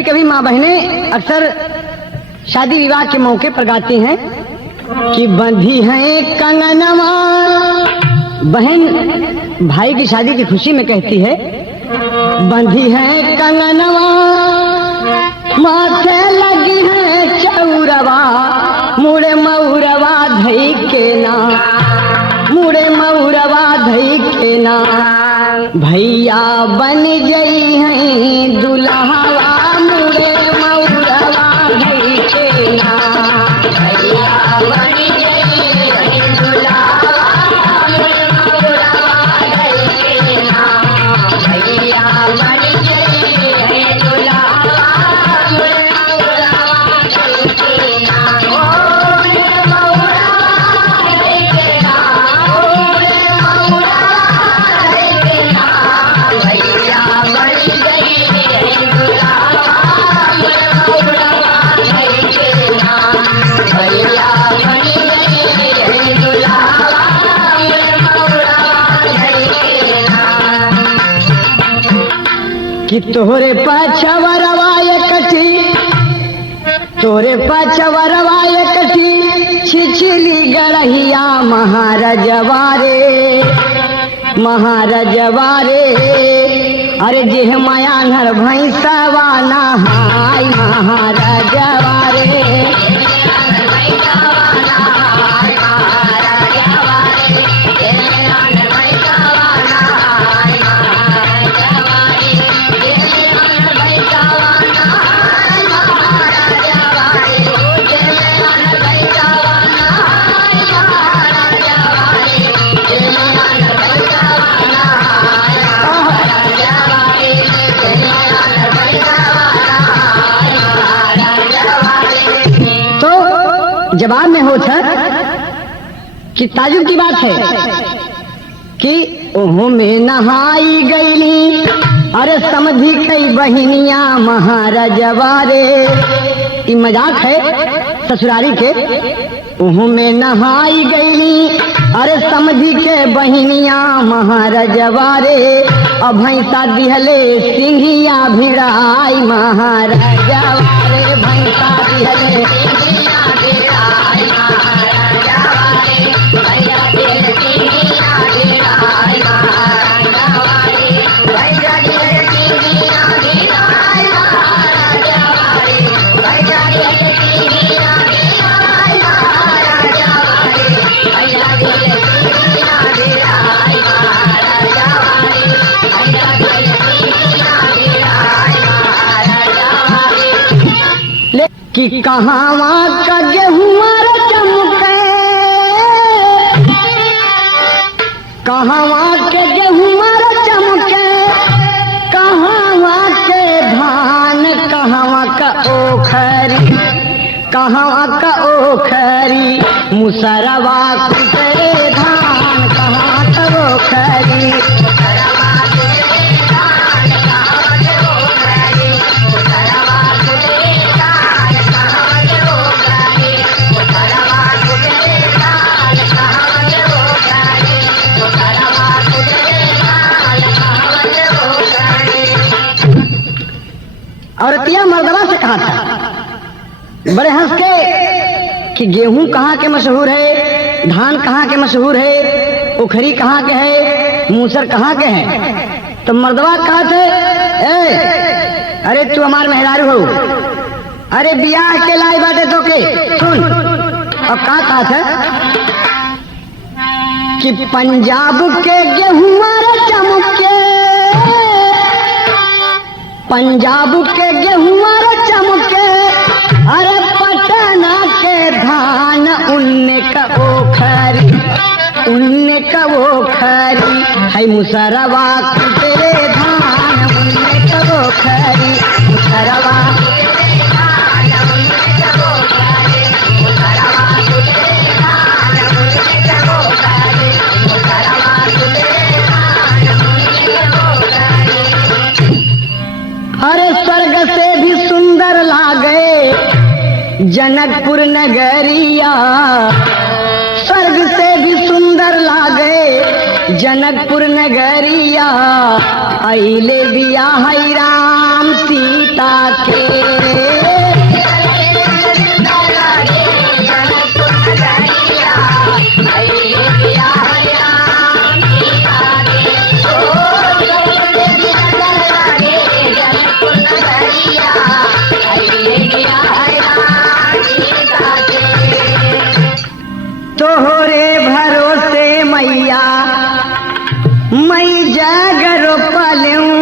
कभी कभी माँ बहनें अक्सर शादी विवाह के मौके पर गाती हैं कि बंधी है कंगनवा। बहन भाई की शादी की खुशी में कहती है बंधी है कंगनवा, माथे लगी है चौरवा, मुड़े मऊरवा धई के ना, मुड़े मऊरवा धई के ना, भैया बन जई है दुल्हवा, मुड़े मऊरवा धई के ना, भैया बन जई है दुल्हवा, मुड़े मऊरवा धई के ना, भैया बन जई है दुल्हवा, मुड़े मऊरवा धई के ना, ओ मुड़े मऊरवा धई के ना, ओ मुड़े मऊरवा धई के ना, भैया बन जई है दुल्हवा, मुड़े मऊरवा धई के ना, भैया बन जई है दुल्हवा, मुड़े मऊरवा धई के ना। कि तोहरे पछवरवा एकठी, तोरे पछवरवा एकठी, छिछली गड़हिया महाराजवा रे, महाराजवा रे, अरे जेह माया नर भैंसवा नहाय महाराजवा रे, जवाब में होता कि ताजुब की बात है कि ओहो में नहाई गईली, अरे समझी कई बहिनिया महाराजवा रे, ये मजाक है ससुरारी के। ओहो में नहाई गईली, अरे समझी के बहिनिया महाराजवा रे, अब भैंसा दिहले सिंघिया भिड़ाई महाराजवा रे, भैंसा दिहले सिंघिया भिड़ाई महाराजवा रे, भैया दिहले सिंघिया भिड़ाई महाराजवा रे, भैया दिहले सिंघिया भिड़ाई महाराजवा रे, भैया दिहले सिंघिया भिड़ाई महाराजवा रे, भैया दिहले सिंघिया भिड़ाई महाराजवा रे, भैया दिहले सिंघिया भिड़ाई महाराजवा रे। कि कहावा का गेहुआ चमके, कहावा के गेहुआ चमके, कहावा के धान, कहावा का ओखरी, कहावा का ओखरी, मुसरवा कुटे धान, कहावा का ओखरी, मुसरवा कुटे धान, कहावा के ओखरी, मुसरवा कुटे धान, कहावा के ओखरी, मुसरवा कुटे धान, कहावा के ओखरी, मुसरवा कुटे धान, कहावा के ओखरी। औरतिया मर्दवा से कहा था बड़े हंस के कि गेहूं कहाँ के मशहूर है, धान कहाँ के मशहूर है, उखरी कहाँ के है, मूसर कहाँ के है। तो मर्दवा कहा थे अरे तू हमार मेहरारू हो, अरे बियाह के लाई बाटे तो के सुन। और कहा था कि पंजाब के गेहुआ चमके, पंजाब के गेहुआ चमके, अरे पटना के धान, उन्ने का ओखरी, उन्ने का ओखरी, है मुसरवा कुटे धान, उन्ने का ओखरी, मुसरवा कुटे धान, उन्ने का ओखरी, मुसरवा कुटे धान, उन्ने का ओखरी, मुसरवा कुटे धान, उन्ने का ओखरी। अरे स्वर्ग से भी सुंदर लागे जनकपुर नगरिया, स्वर्ग से भी सुंदर लागे जनकपुर नगरिया, अइले बिया है राम सीता के। तोहरे भरोसे मैया मैं जग रोपलूं,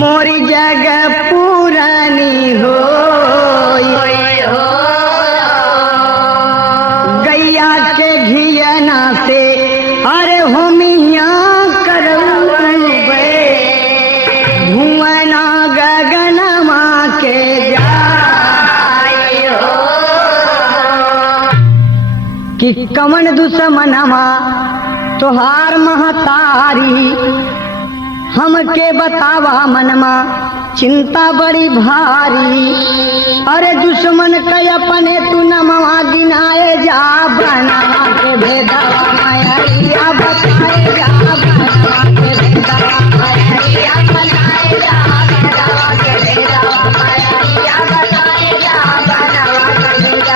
मोरी जग पुरानी हो। गैया के घियना से अरे होमिया करऊबे, धुआं गगनमा के जाय हो। कि कमन दुश्मनमा तोहार महतारी, हमके बतावा मनमा चिंता बड़ी भारी। अरे दुश्मन के अपने तू नमवा गिनाए जा, बनवा के भेदवा मैया बताए जा, बनवा के भेदवा मैया बताए जा, बनवा के भेदवा मैया बताए जा, बनवा के भेदवा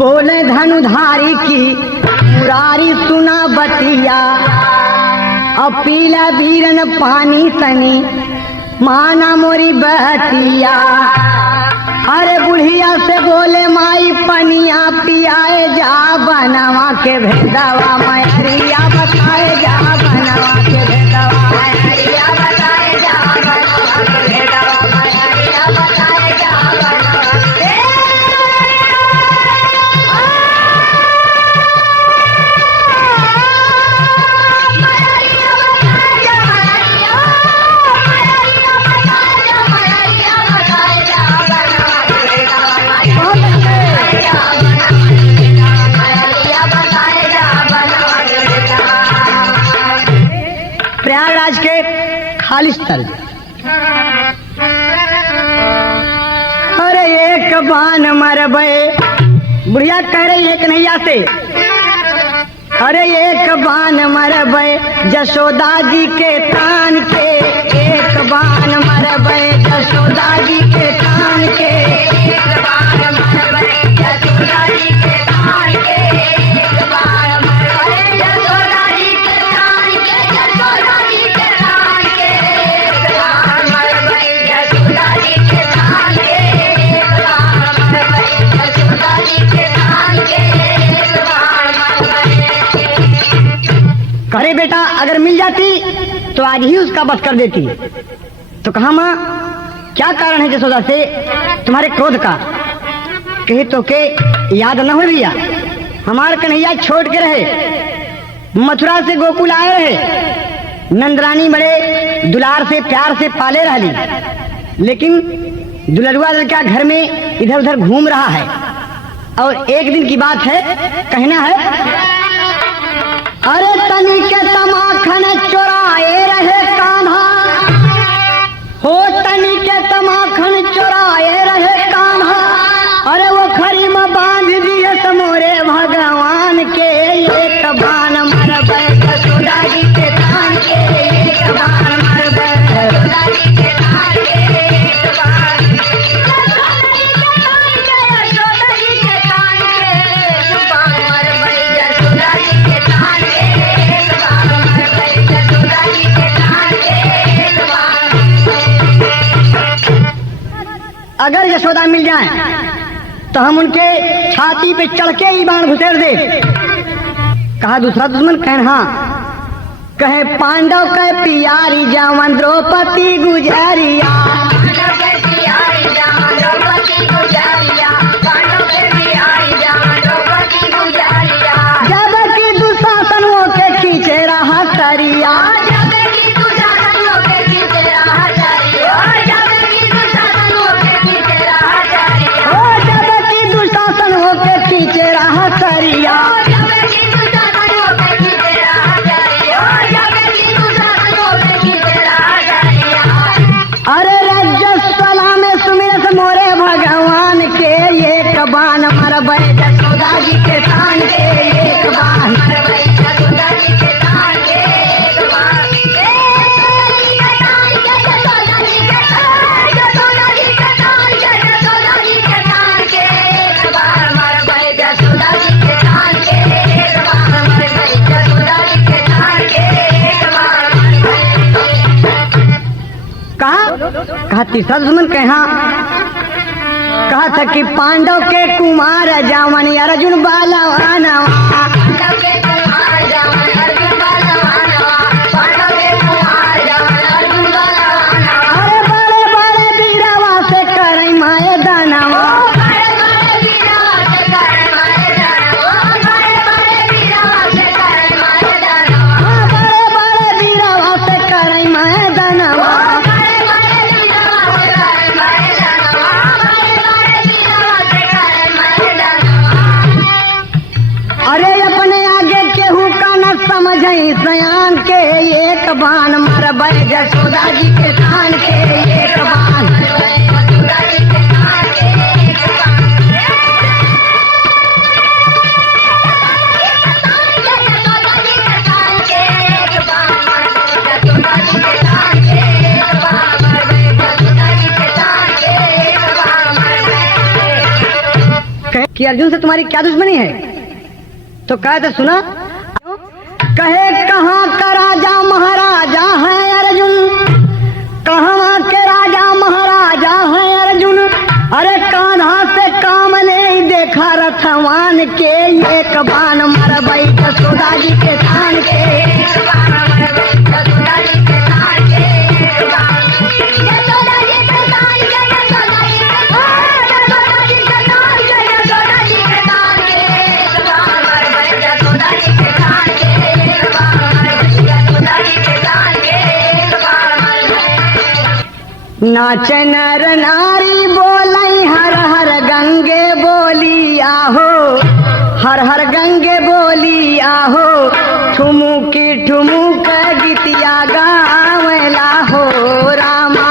बोले धनुधारी की मुरारी सुना बतिया, अपीला बीरन पानी सनी माना मोरी बहतिया। अरे बुढ़िया से बोले माई पनिया पियाए जा, बनवा के भेदवा मैया बताए जा, बनवा के भेदवा मैया बताए जा, बनवा के भेदवा मैया बताए जा, बनवा के। प्रयागराज के खाली स्थल, अरे एक बान मरबे, बुढ़िया कह रही है कन्हैया से, अरे एक बान मरबे जशोदा जी के तान के, एक बान मरबे जशोदा जी के तान के, एक बान मरबे जशोदा जी के तान के, एक बान मरबे जशोदा जी के तान के, जशोदा जी के तान के, एक बान मरबे जशोदा जी के तान के, एक बान मरबे जशोदा जी के तान के, एक बान मरबे। करे बेटा अगर मिल जाती तो आज ही उसका बस कर देती। तो कहा माँ क्या कारण है जसोदा से तुम्हारे क्रोध का? कहे तो के याद न हो भैया, हमारे कन्हैया छोड़ के रहे, मथुरा से गोकुल आए रहे, नंदरानी बड़े दुलार से प्यार से पाले रहली, लेकिन दुलरुआ लड़का घर में इधर उधर घूम रहा है। और एक दिन की बात है, कहना है अरे तनी के तमाखन चोराए रहे कान्हा, हो तनी के तमाखन चोराए रहे कान्हा, अरे वो खरी में बांध दिए समोरे भगवान के, एक बान मरबे जसोदा जी के तान के, एक बान मरबे जसोदा जी के तान के, एक बान जसोदा जी के तान के, एक बान मरबे जसोदा जी के तान के, एक बान मरबे जसोदा जी के तान के, एक बान। अगर यशोदा मिल जाए तो हम उनके छाती पे चढ़ के ही बाण घुसेड़ दे। कहा दूसरा दुश्मन, कहन हाँ, कहे पांडव के पियारी जावन द्रौपदी गुजरिया, जबकि दुशासनों के खींचे रहा सरिया, जबकि दुशासन होके खींचे रहा सरिया, यहाँ तीसरा दुश्मन कहा कहा था कि पांडव के कुमार जावन अर्जुन बालवानवा सयान के एक बाण मरबै जसोदा जी के कान के एक बाण। कि अर्जुन से तुम्हारी क्या दुश्मनी है? तो कहे तो सुना, कहे कहाँ का राजा महाराजा है अर्जुन, कहाँ के राजा महाराजा है अर्जुन। अरे कान्हा से काम नहीं देखा रथवान के एक बाण मरबै जसोदा जी के थान के। नाच नर नारी बोलै हर हर गंगे बोली आहो, हर हर गंगे बोली आहो। ठुमुकी ठुमुक गीतिया गावला हो रामा।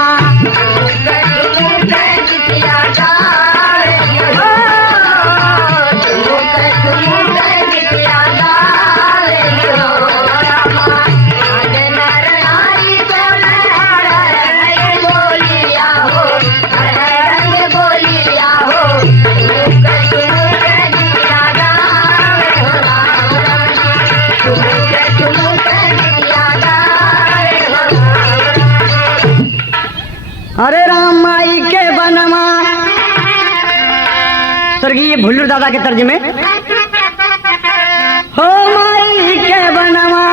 अरे राम माई के बनवा, स्वर्गीय भुल्लर दादा के तर्जुमे, हो माई के बनवा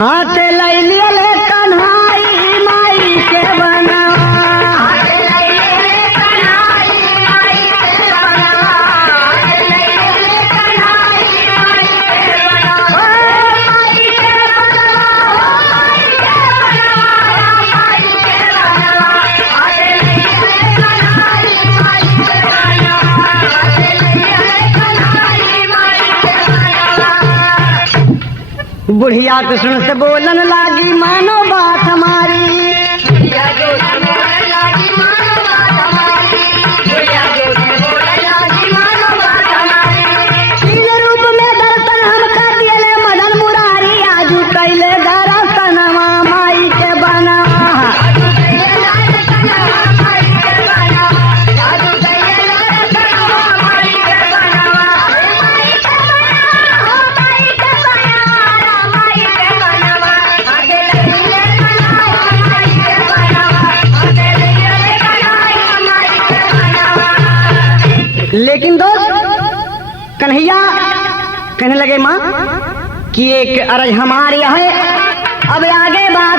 हाथ लै लिया ले कन्हाई माई के बनवा। बुढ़िया कृष्ण से बोलन लागी मानो बात हमारी, तीन रूप में दर्शन हम कर दिए मदन मुरारी। आजू कैले दर्शन माई के बना। लेकिन दोस्त कन्हैया कहने लगे माँ कि एक अरज हमारे है, अब आगे बात